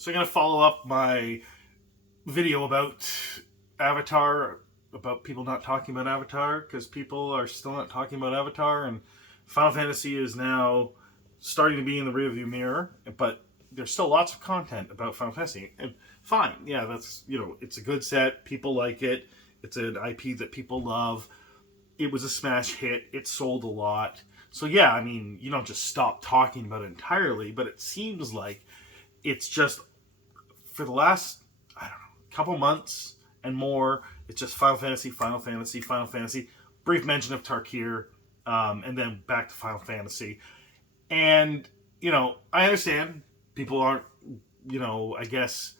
So I'm going to follow up my video about Avatar, about people not talking about Avatar, because people are still not talking about Avatar, and Final Fantasy is now starting to be in the rearview mirror, but there's still lots of content about Final Fantasy. And fine, yeah, that's, it's a good set, people like it, it's an IP that people love, it was a smash hit, it sold a lot. So yeah, I mean, you don't just stop talking about it entirely, but it seems like it's just for the last, I don't know, couple months and more, it's just Final Fantasy, Final Fantasy, Final Fantasy. Brief mention of Tarkir, and then back to Final Fantasy. And, I understand people aren't, I guess,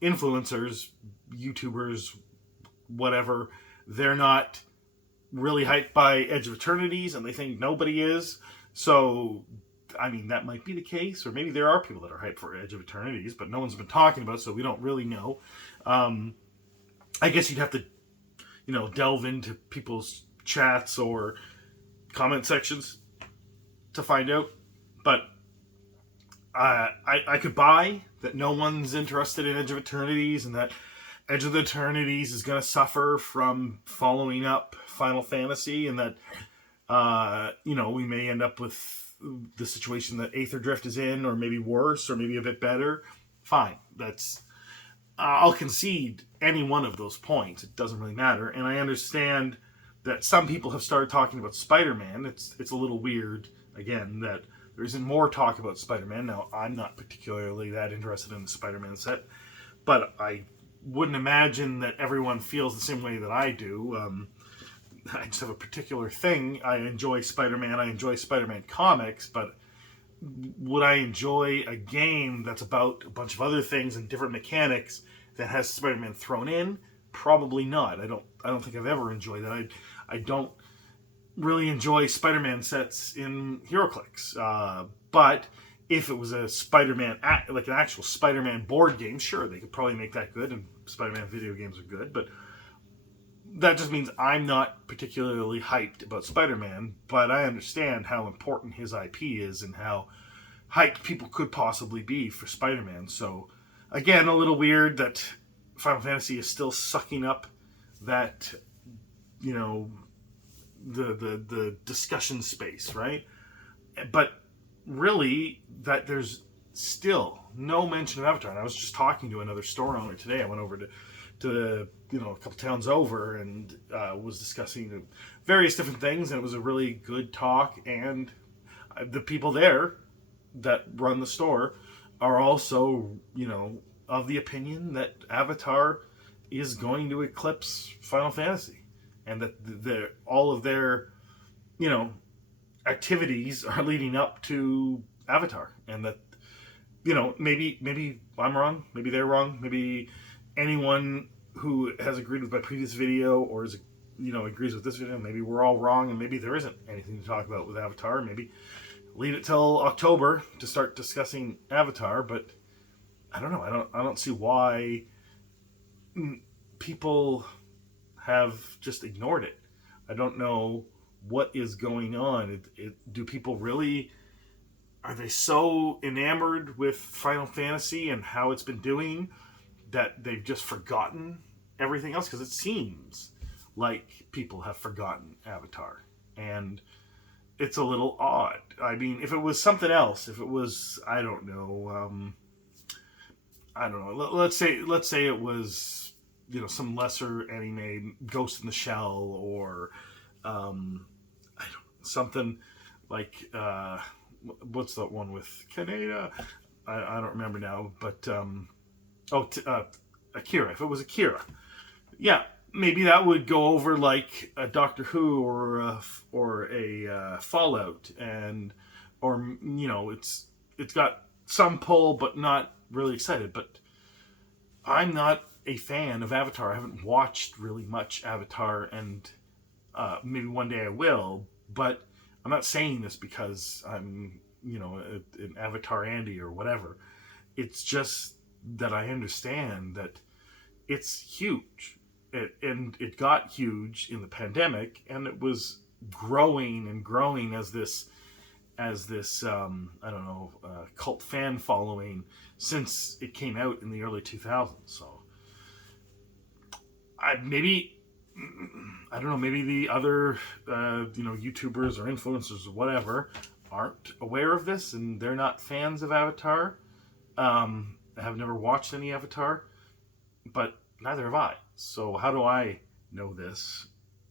influencers, YouTubers, whatever. They're not really hyped by Edge of Eternities, and they think nobody is. So I mean, that might be the case, or maybe there are people that are hyped for Edge of Eternities, but no one's been talking about it, so we don't really know. I guess you'd have to, delve into people's chats or comment sections to find out. But I could buy that no one's interested in Edge of Eternities, and that Edge of the Eternities is going to suffer from following up Final Fantasy, and that, we may end up with the situation that Aether Drift is in, or maybe worse, or maybe a bit better. Fine, that's I'll concede any one of those points. It doesn't really matter, and I understand that some people have started talking about Spider-Man. It's a little weird again that there isn't more talk about Spider-Man. Now, I'm not particularly that interested in the Spider-Man set, but I wouldn't imagine that everyone feels the same way that I do. I just have a particular thing. I enjoy Spider-Man. I enjoy Spider-Man comics, but would I enjoy a game that's about a bunch of other things and different mechanics that has Spider-Man thrown in? Probably not. I don't think I've ever enjoyed that. I don't really enjoy Spider-Man sets in HeroClix. But if it was a Spider-Man, like an actual Spider-Man board game, sure, they could probably make that good, and Spider-Man video games are good, but that just means I'm not particularly hyped about Spider-Man, but I understand how important his IP is and how hyped people could possibly be for Spider-Man. So, again, a little weird that Final Fantasy is still sucking up that, the discussion space, right? But really, that there's still no mention of Avatar. And I was just talking to another store owner today. I went over to a couple towns over, and was discussing various different things, and it was a really good talk. And the people there that run the store are also, of the opinion that Avatar is going to eclipse Final Fantasy, and that all of their, activities are leading up to Avatar, and that, maybe I'm wrong, maybe they're wrong, maybe anyone who has agreed with my previous video or is agrees with this video, maybe we're all wrong, and maybe there isn't anything to talk about with Avatar. Maybe leave it till October to start discussing Avatar. But I don't know. I don't see why people have just ignored it. I don't know what is going on. Do people really, are they so enamored with Final Fantasy and how it's been doing that they've just forgotten everything else? Because it seems like people have forgotten Avatar, and it's a little odd. I mean, if it was something else, if it was, I don't know. Let's say it was, some lesser anime, Ghost in the Shell, or something like what's that one with Kaneda? I don't remember now, but Akira. If it was Akira, yeah, maybe that would go over like a Doctor Who or a Fallout, or it's got some pull, but not really excited. But I'm not a fan of Avatar. I haven't watched really much Avatar, and maybe one day I will. But I'm not saying this because I'm an Avatar Andy or whatever. It's just that I understand that it's huge. It got huge in the pandemic, and it was growing and growing as this as this I don't know cult fan following since it came out in the early 2000s. So maybe I don't know. Maybe the other YouTubers or influencers or whatever aren't aware of this and they're not fans of Avatar. Have never watched any Avatar, but neither have I. So how do I know this?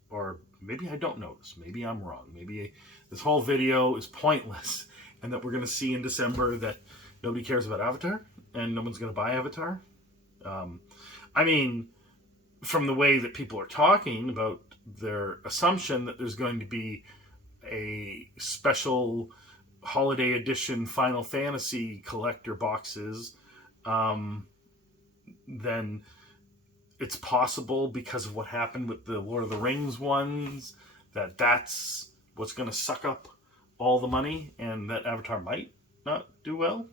Or maybe I don't know this. Maybe I'm wrong. Maybe this whole video is pointless, and that we're going to see in December that nobody cares about Avatar and no one's going to buy Avatar. I mean, from the way that people are talking about their assumption that there's going to be a special holiday edition Final Fantasy collector boxes, then it's possible because of what happened with the Lord of the Rings ones that that's what's going to suck up all the money and that Avatar might not do well.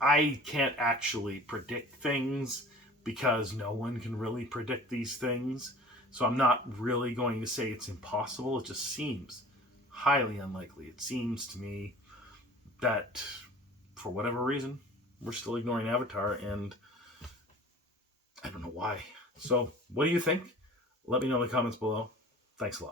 I can't actually predict things because no one can really predict these things. So I'm not really going to say it's impossible. It just seems highly unlikely. It seems to me that for whatever reason, we're still ignoring Avatar, and I don't know why. So, what do you think? Let me know in the comments below. Thanks a lot.